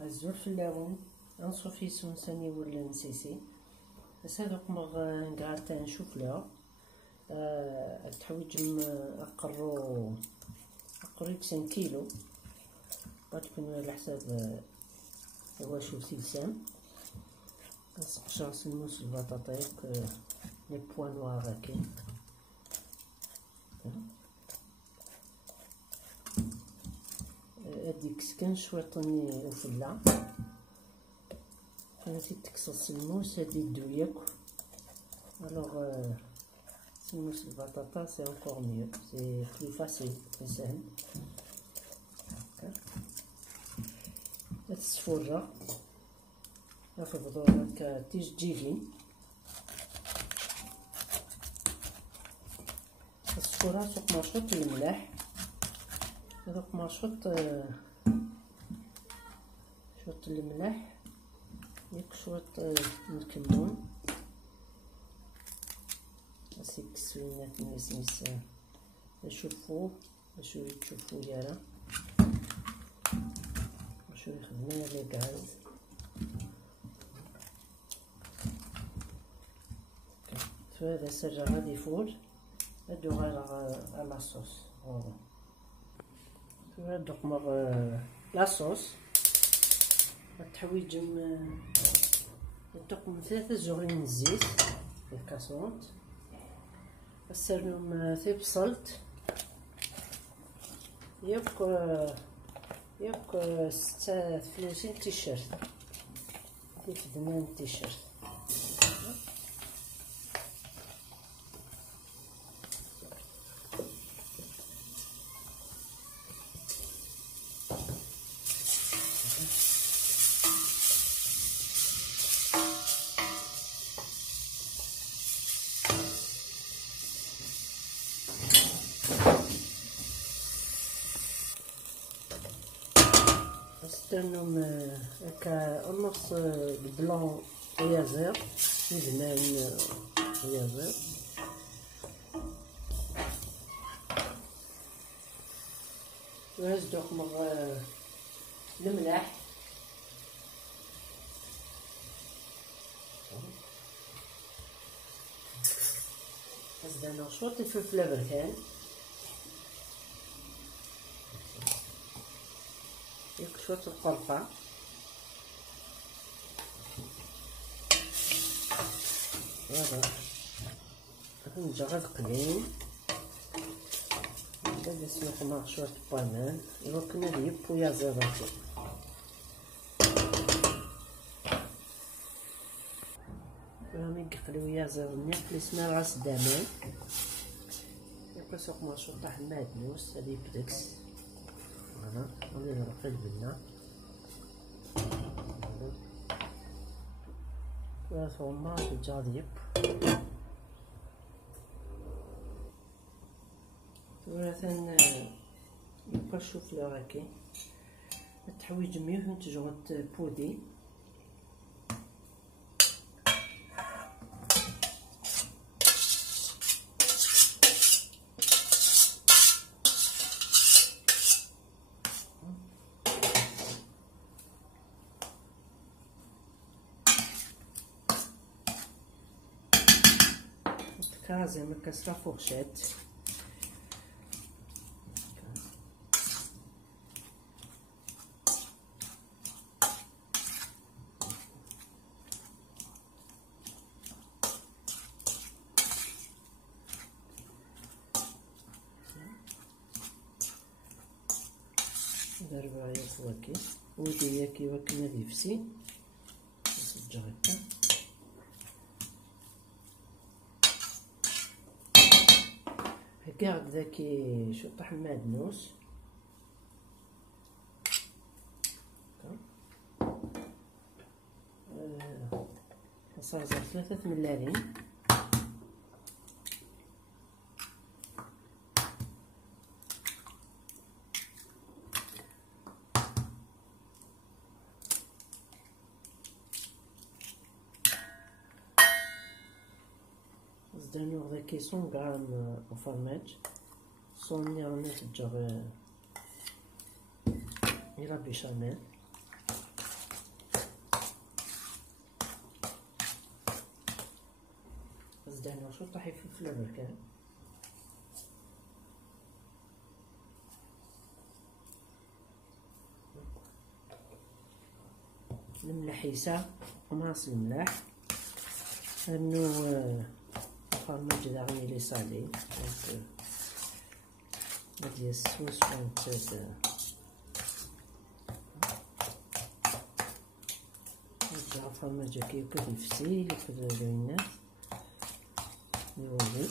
الزول في الليمون انصوفي سونساني ولا نسيسي بس هذوك مغ نقعد نشوف لها التحويج اقرو 5 كيلو غتكون على حساب هو شوف سلسام نسقشر سنوس البطاطيك لي بوان نوار هاكي هاديك سكن شويطني وفلا هادي تكسص الموس هادي دوياك الوغ سموس البطاطا سي انكور ميو سي بلو فاسيل سي سهل هاد السفورة نفضو هكا تيجيلين السفورة سوق مشروط الملاح هذوك مشروط شوط الملاح ياك شوط الكمون هاسي كسوينات نسميس نشوفو باش تشوفو يالا شو خدمنا لي غاز هذا سر غادي فول هادو غير على الصوص هادو قمر لاصوص التحويج ندوق من 3 زغرين الزيت في الكاسرونت نسرنهم في بصلت ياك 6 فلوسين تيشيرت في فدمان تيشيرت نستنهم هكا النص البلون يازير يدمان يازير ونزدو مغ الملح نزدنا شوط الفلفل بركان ياك شوية القرفة هذا نجرد قليل نبدا نسلق مع شوية بانان إلا كنا ديبو يا زيراتي راهم يقليو يا زيرني لسنا راس دامان ياك نسلق مع شوية طاح المعدنوس هادي بدكس فوالا غادي نرقي البنة ثم الجاذب ثلاثا يبقى شوف لو هاكي التحويج ميوه نتجغد بودي زي ما كسرة فوغشات دربا يفواكي ودي ياكي وكنا ديفسي نسجل هكا هكا هكداكي شو طاح المعدنوس صار 3 ملالين زدانو غدا 100 غرام فرماج صوني رانا تجر إلى بيشاميل زدنا شو طاحي فلفل البركان، الملحيسة وماص الملاح، انه الفرماج داغني لي صالي دونك ديال السوس ونتزاد نرجع الفرماج كيوكد الفسيل يوكد العناب يولي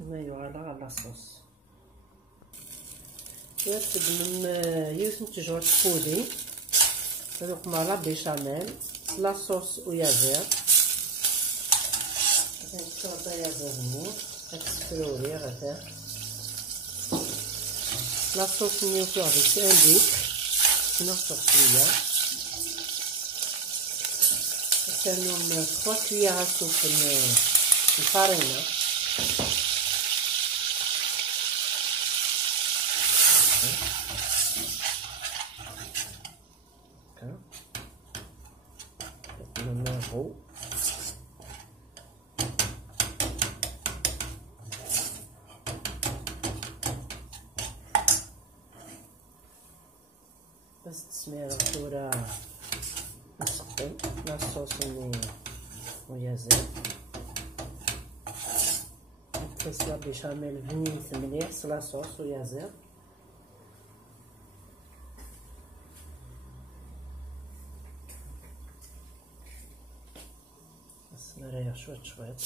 ما يعلى على الصوص. من يوسف تجربة فودي هذوك مرة بيشاميل لا صوص ويازير الشرطة يازير نيت هتسفرولي غدا لا صوص نيو فيها ديك ان لتر نصف شوية كانوا 3 كويارات سوف الفارينة الماغو بس تسمير الكورة نسقي مع الصوص ويا زيت نتفسر بشاميل بنيت مليح صلا صوص ويا زيت بس نريح شوية شوية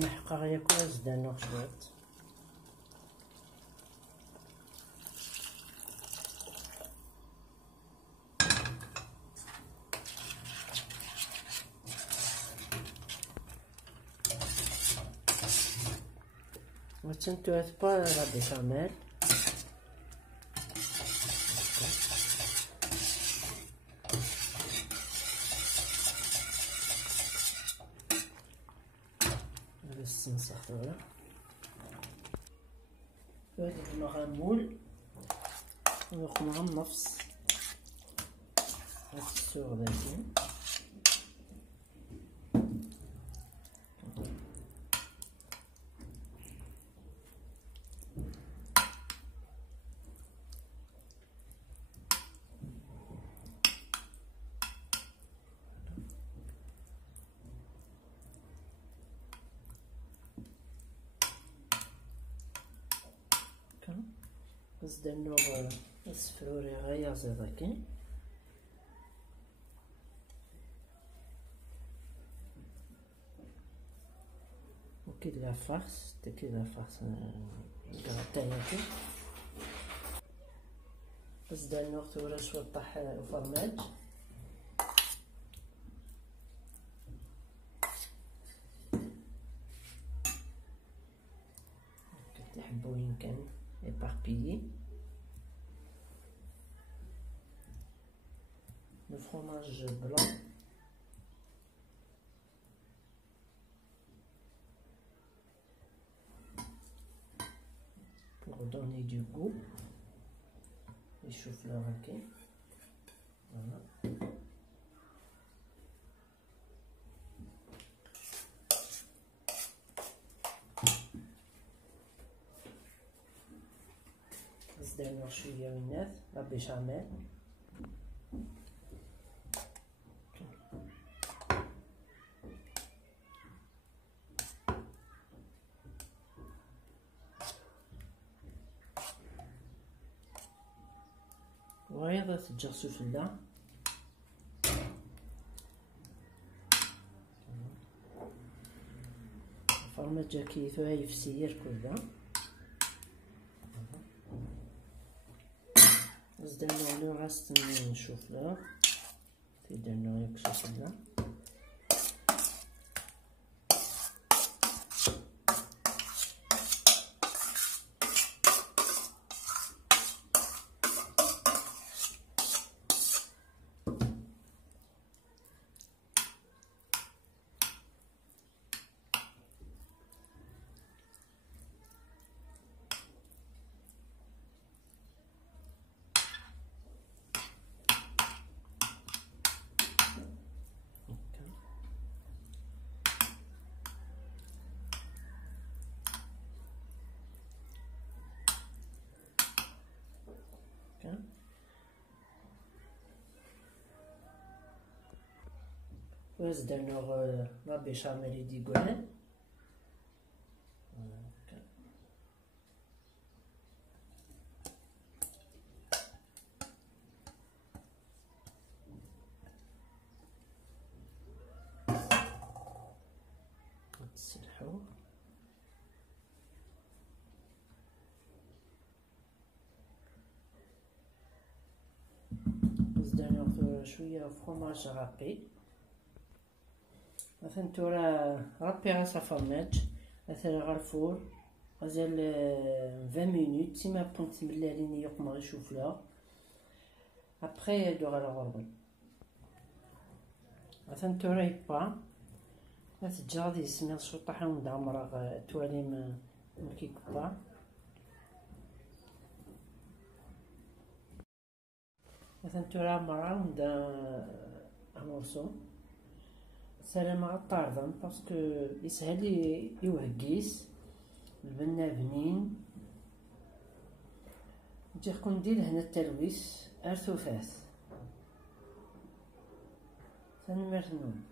نحقا غير كويس دانو شوية وتنتوات با لا بيشاميل بس نسخطوها هذيك المغامول ونخمها نفس هاد السوغ ذاتي بس دانو السفروري غير زيداكي وكيد لا فارس تكيد لا فارس غراتاياكي بس دانو ثورة شوية طاح الفرماج كتحبو يمكن éparpillé le fromage blanc pour donner du goût les choux-fleurs hackés voilà زدنا شوية من لا بيشاميل وهذا تجرسو فلا الفرماج كيفو هاي في سير كلها زدنا له غاست نشوفلها تيديرنا يكسو فلا واز درنا لا بيشاميل ديكوان. نتسلحو زدنا شويه فروماج رابي. مثلا تورا رابي غا صافاماج مثلا غا الفور غازال 20 مينوت سيما بونت ملالين يقما غي شوفلا ابخي يدو غا الغربل. مثلا تورا يبا تجاضي يسمي الشطاحة وندا مرا توالي ما كيكبر. مثلا تورا مرا وندا امورسو سلام غا طاردن باسكو يسهل يوهقيس البنا بنين. نجي كون ندير هنا التلويس ارثوفات ثاني مرنون.